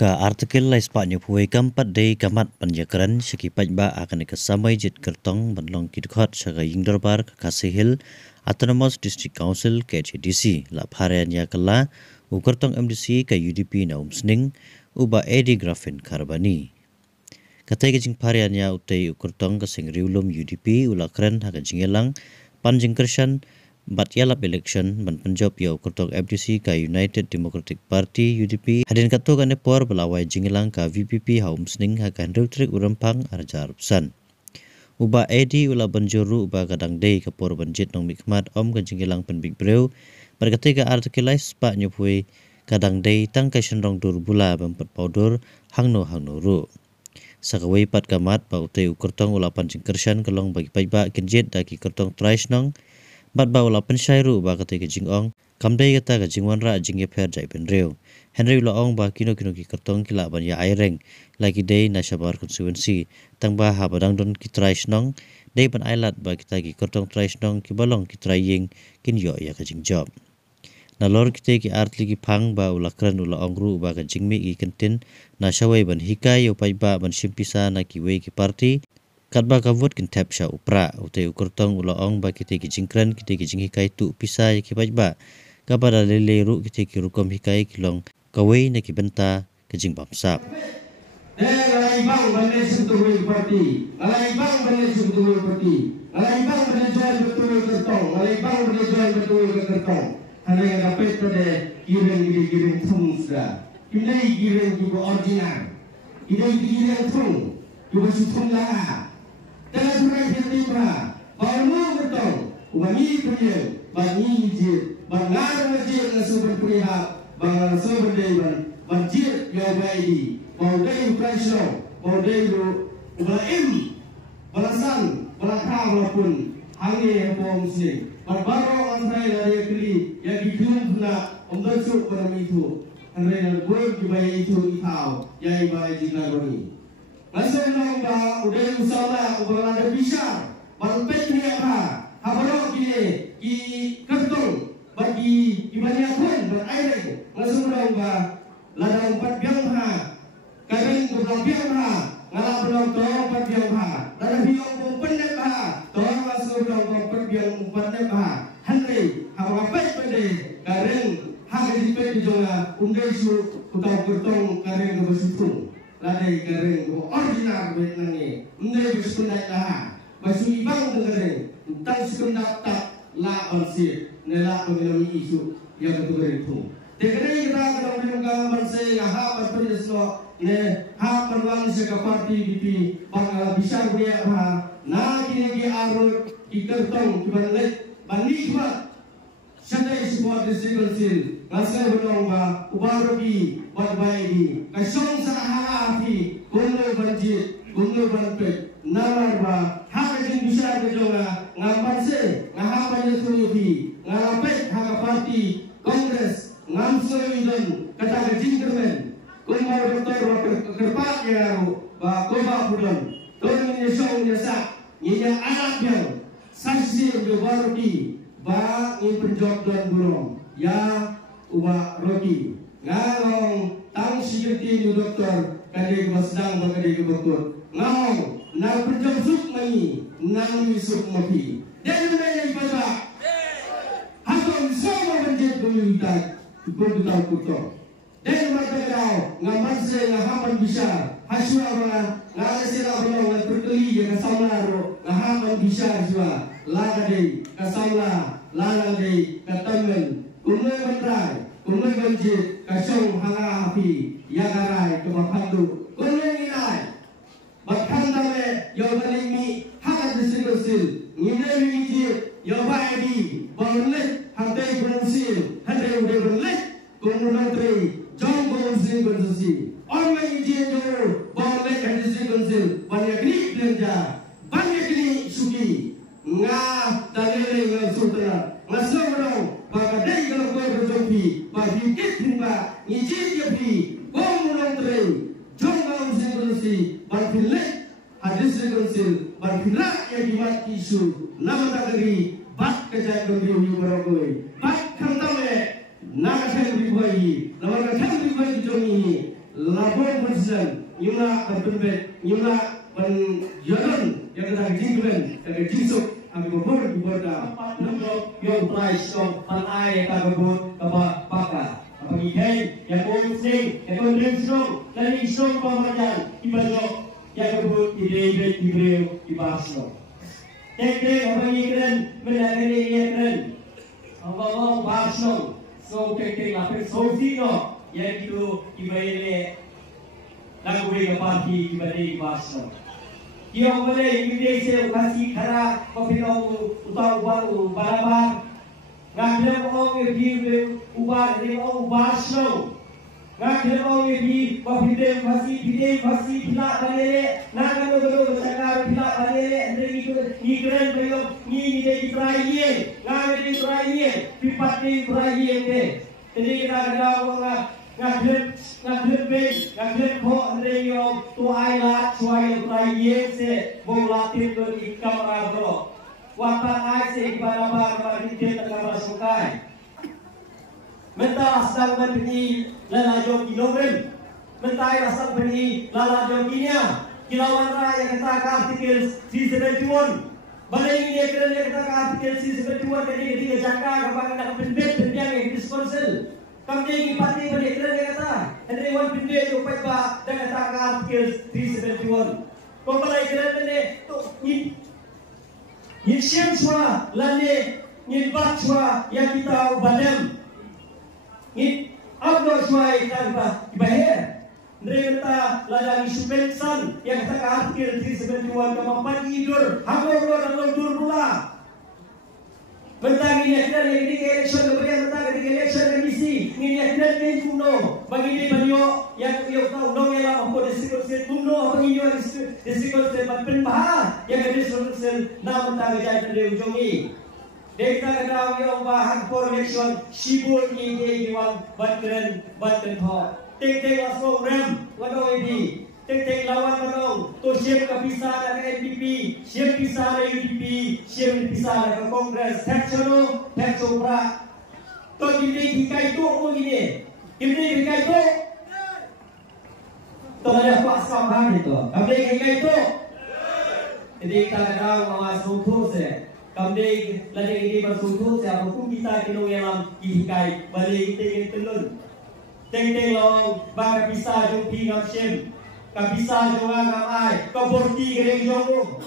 Ka artikel lai spanya puai kampat dei kamat panjakaran syakipaj ba akan ikasamai jit kertong banlong kidkhot syaga yingdorbar kasihil Autonomous District Council KHDC lap hariannya kala ukertong MDC ka UDP na umsning uba Edi Grafin Karbani. Katai kajing hariannya utai ukertong kasing riulum UDP ulakren haga jingelang panjing kersan bat yalap election ban penjob ya ukertong MDC ka United Democratic Party UDP hadin kato ka nepor belawai jingelang ka VPP haum sning hakan rutrik urempang arjar pesan. Uba Edi ula banjuru uba kadang dei kapor banjit nong mikmat om ka jingelang penbig breu berkati ka artikelais pak nyopui kadang dei tang kaisen rong dur bula bempat powder hangno ru. Sakawai pat kamat pa utai ukertong ula panjing kersan kelong bagi pajba kinjit daki kertong trais nong bat ba ula pensyairu ba kata ke jingong kamdai kata ke jingwan ra jing yeper jai penreu Henry ula ong ba kino ki kertong kila ban ya aireng lagi dei nasabar konstituensi tang ba ha badang don ki trais nong dei ban ailat ba kita ki kertong trais nong ki balong ki traying kin yo ya ke jing job nalor kita ki artli ki phang ba ula kran ula ongru ba ke jingmi ki kentin nasawai ban hikai yo pai ba ban simpisa na ki wei ki party Kadba kavut kin tap sha upra utai ukertong ula ong ba kite ki jingkran kite ki jing hikai tu pisa ki bajba kabada lele ru kite ki rukom hikai kilong kawai na ki benta ke jing bamsap alai bang bane sentuh parti alai bang bane sentuh parti alai bang bane jual betul kertong alai bang bane jual betul kertong hanya yang dapat tade giring thung sudah kinai giring ki original kinai giring thung ki thung lah Dalam surat hati baru betul, umangi punya, bangi jir, bangar majir nasuban punya, bangar nasuban dewan, banjir yang baik, baudai pressure, baudai lu, ubahim, balasan, balakah walaupun hangi pom sini, baru antara dari kiri yang dikun pula untuk pada itu, antara buat kebaya itu itau, yang baik jina goni. Masa nong ba udah usala ubang ada bisa baru petnya ha habaro kini ki kertong bagi ibanya pun berair masa nong ba ladang pat biang ha kadang berang biang ha ngala belum to pat biang ha ladang biang pun pendek ha to masa nong pat biang pendek ha handai habang pet pede kadang ha di pet di jonga undai su utau kertong kadang ke besitung ladai kering original benangi ndai bisundai lah basu ibang kering tang sekendak tak la onsi nela pengenami isu yang ketuker itu tekrai kita kadang menunggang manse ha berpenyeslo ne ha perwan seka parti BP bangala bisa dia ha na kini ki arut ki kertong ki banlet banikmat sadai sebuah distribusi ngasai benong ba ubarogi badbaidi kasong sa haafi kuno banjit kuno banpet namar ba hakajin bisa kejonga ngapanse ngahapan yesufi ngalapet haka parti kongres ngamsoidon kata gajin kermen kumar doktor wakil kerpat yaru ba koba pudon turun yesong yasa nyinya anak yang saksi ubarogi ba in penjob dan burung ya uba roti ngalong tang security ni doktor kade sedang bagade ke bekut ngalong na penjob suk mani nang misuk mapi dan menanya ibadah hakon semua menjadi pemilihan ikut tahu kuto dan mereka ngamanse ngahaman bisa haswa bana ngalesira belong berkeli ya kasamaro ngahaman bisa jua lagade kasamla lagade katamen umay bantay umay banjit kasong hanga api yagaray kumapandu umay inay batkandame yogalimi hanga disilusil ngine wingit yobaidi bawlet hantay bronsil hantay ude bawlet kumunantri jong bronsil bronsil ormay ijin yo bawlet hantay disilusil banyagni blanja banyagni sugi nga dalile nga sutra nga sobrang bagaday kalau kau berjumpi bagi kita ngijit jepi komunong tre jongga usin barfilet hadis konsil barfilat yang dimat isu nama negeri bat kejai gembiri barokoi bat kantame naga sen riboi nama naga sen riboi jongi labor presiden nyula berbet nyula berjalan yang kita jingkren yang jingsuk kami berda untuk yang price of panai kabut kapa pakar apa ini yang konsing yang konsing dan isong pemajan ibadok yang kabut di basno tek apa ini keren menjadi keren apa basno so tek lapis sosino yang itu ibaile lagu ke parti ibadai basno Yang boleh ibadai se ukasi khara kopilo utau baru barabar ngakle ong ibi ubar ni ong basno ngakle ong ibi kopide fasi pila balele nagano gado sakar pila balele andre ni keren bayo ni de Israel ngade Israel pipat Israel de jadi kita ada ngakhlep base ngakhlep ho andre yo tu aila chuai Israel se bolatin do ikam rabro watan ai se barabar bagi dia takar sukai menta asal bani lalajo kilogram menta asal bani lalajo kinya kilawan raya kata artikel 371 balai ini kerana kata artikel 371 jadi ketika jangka kapan nak penbet pendiang yang disponsel kami ini parti balik kerana kata Henry Wan Pindai itu paipa dan kata artikel 371 kau balai kerana ni tu ni siang cua lane ni bat cua yang kita badam ni outdoor cua kita bahaya mereka ladang isu pensan yang kata artikel 371 kemampuan tidur hamil dan lentur pula mentang ini akhirnya di election kemudian mentang di election remisi ini akhirnya di kuno bagi di banyo yang ia tahu dong yang apa disikul kuno apa ini disikul penbah yang disikul nama mentang jadi dari ujongi Dekta kadang yang bahan for election sibuk ini diwan batren ho tek asal rem wadong ini tek lawan wadong to siap kepisah dengan NPP siap pisah dengan UDP siap pisah dengan Kongres teksono teksopra to ini dikai tu begini ini dikai tu to ada pak samang itu kami dikai tu jadi kadang masuk tu se kami lagi ini masuk tu se aku kita kena yang dikai balik kita telun Teng long bang kapisa jong pi ngam shem kapisa jong ngam ai ko borti gereng jong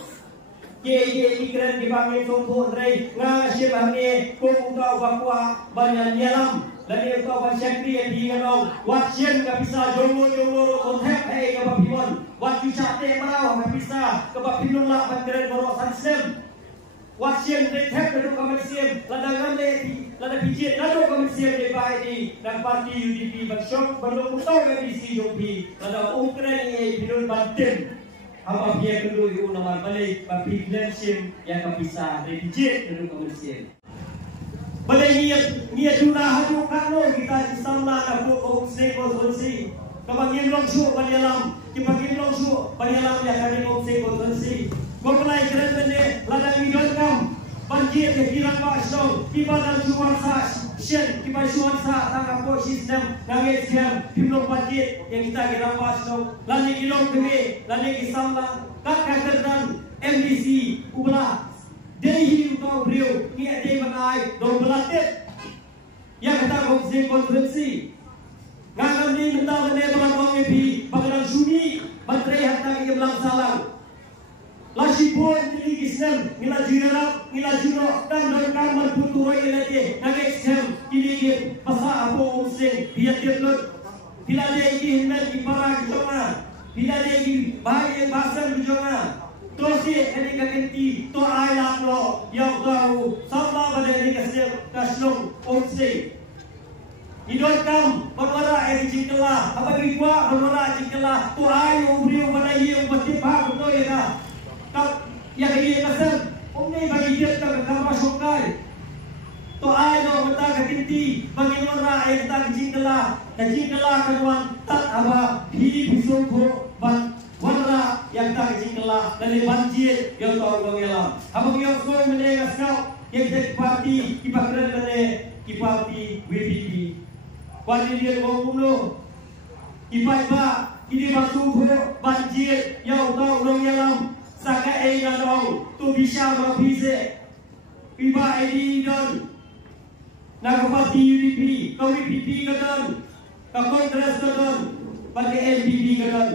ye ikran di bang song pho rei nga shem hamne ko utau bakwa banyan yalam lani utau ban shakti di ngam wat shem kapisa jong ro kon thep hai ka bapimon wat chu cha te ma kapisa ka bapinung la ban gereng boro san sem wat shem de thep ka kam sem ladang le lada pijit lalu komisi DPR dan parti UDP bersyok belum tahu dari si UDP lada Ukraina pinun banten apa dia kedua itu nama balik parti Glenshim yang kepisah dari pijit lalu komisi balik niat juna hadu kano kita disana nak komisi kebangin longsu banyalam kebangin longsu banyalam yang kami komisi gopelai keren bende lada midon kam banjir ke kirang basau ibadah suara shen ibadah suara tangga posisi sistem nangis siam timlong banjir yang kita kirang basau lani kilong kene lani kisambang kakak terdan MDC ublah Delhi utau beliau ni ada menai dong belatet yang kata konferensi ngagam ni minta menebar bang epi bagaimana suni baterai harta ke belang salang Lasipon ini kisah nila jiro dan dorkan berputuai lagi nangis sem ini pasal apa unsur dia terlut bila dia ini hendak diparah jonga bila dia ini bahaya bahasa jonga tosi ini kakenti to ayat lo yang tahu sama pada ini kaslong unsur Idolkam berwara jingkelah apa gua berwara jingkelah tu ayu beriu pada hiu bertipak betul ya kak yang ini kasar umni bagi dia tak nama sokai to ayo mata katinti bagi orang air tak jingkelah kanuan tak apa hi bisungko ban warna yang tak jingkelah dari banjir yang tahu mengelam apa yang kau mendengar kau yang jadi parti kibakran dari parti WPP Wali dia ngomong Ibai ba ini batu pura banjir yang tahu orang yang sangat enggak tahu tu bisa berpisah. Iba ini dan nak parti UDP, kau UDP kan, kau Kongres kan, parti NPP kan.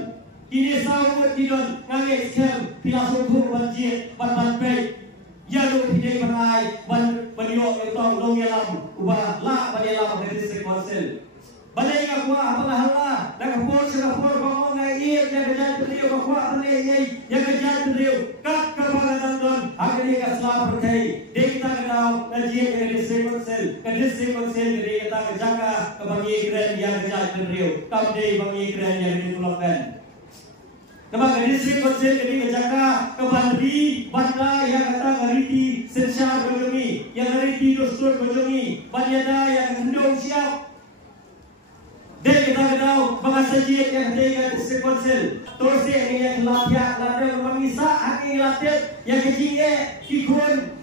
Ini sahut tidak nganggis kem filosofi banjir ban baik. Ya lo tidak berai ban beliau yang tahu orang yang ubah lah pada lah pada district council. Balai ka kuah apa hala nak kapor Singapore bangun ngai ia yang kerja teriu ka kuah ane ia yang kerja teriu kat kapalaran don agni ka sela percai dekta kadau kaji ke district council ke kita jaga ke bagi keren yang kerja teriu kam dei bagi keren yang ditulakkan nama ke district council ke jaga ke bandri bandra yang kata ngariti sensar bojongi yang ngariti dostur bojongi banyada yang hendong siap. Dek kita tahu pengasajian yang ada di sekonsel, terus yang latihan latihan mengisah hati latihan yang kecilnya kikun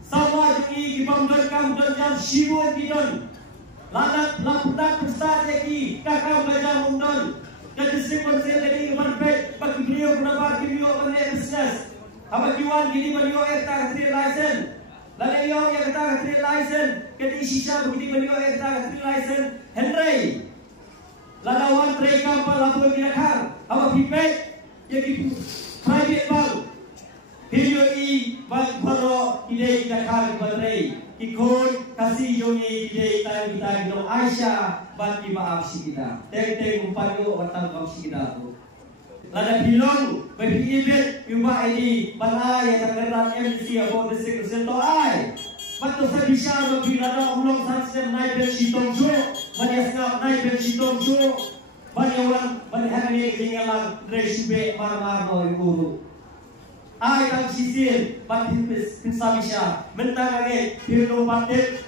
sama juga kibamdan kam dan siwon kidon, lalat laputak besar lagi kakak belajar mundon, jadi sekonsel jadi berbeda bagi beliau kenapa beliau benar bisnes, apa jual gini beliau kita kasih license. Lalu yang kita kasih license, kita sisa begitu beliau kita kasih license Henry. Lalawan mereka lapor direkar apa pipet jadi private bank hidoi bank baro idei direkar badrei ikut kasih yongi idei time kita no Aisyah banti maaf si kita teng umpayo watang kam si kita tu lada bilong bagi ibet yuba ini bana yang terkeran MC about the secret to ai Bato sa bisa bila na ulong sansem naik ben sitong jo, bani asngap naik ben sitong jo, bani orang bani hari jingalang resube marmar no guru. Ai tang sisir bani bisa bisa mentang age hirno patet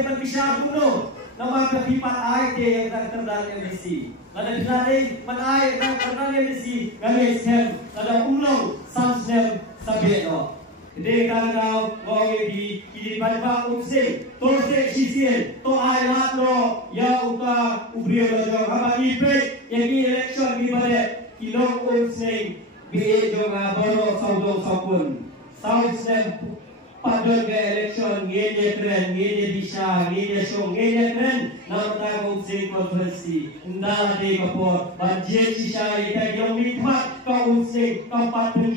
ban bisa dulu. Nama kepipat ai de yang tak terdal MDC. Lada bilade man ai tak terdal MDC. Kali sem lada ulong sansem sabeno. Jadi kalau kau di pada unsur, torse sisir, to ayat lo ya uta ubrio lo apa ipe yang di election di pada kilong unsur biaya juga baru saudara sapun, saudara pada ke election gede keren, gede bisa, gede show, gede keren, nama unsur konferensi, nda di kapor, budget sisa itu yang dibuat kau unsur kau patut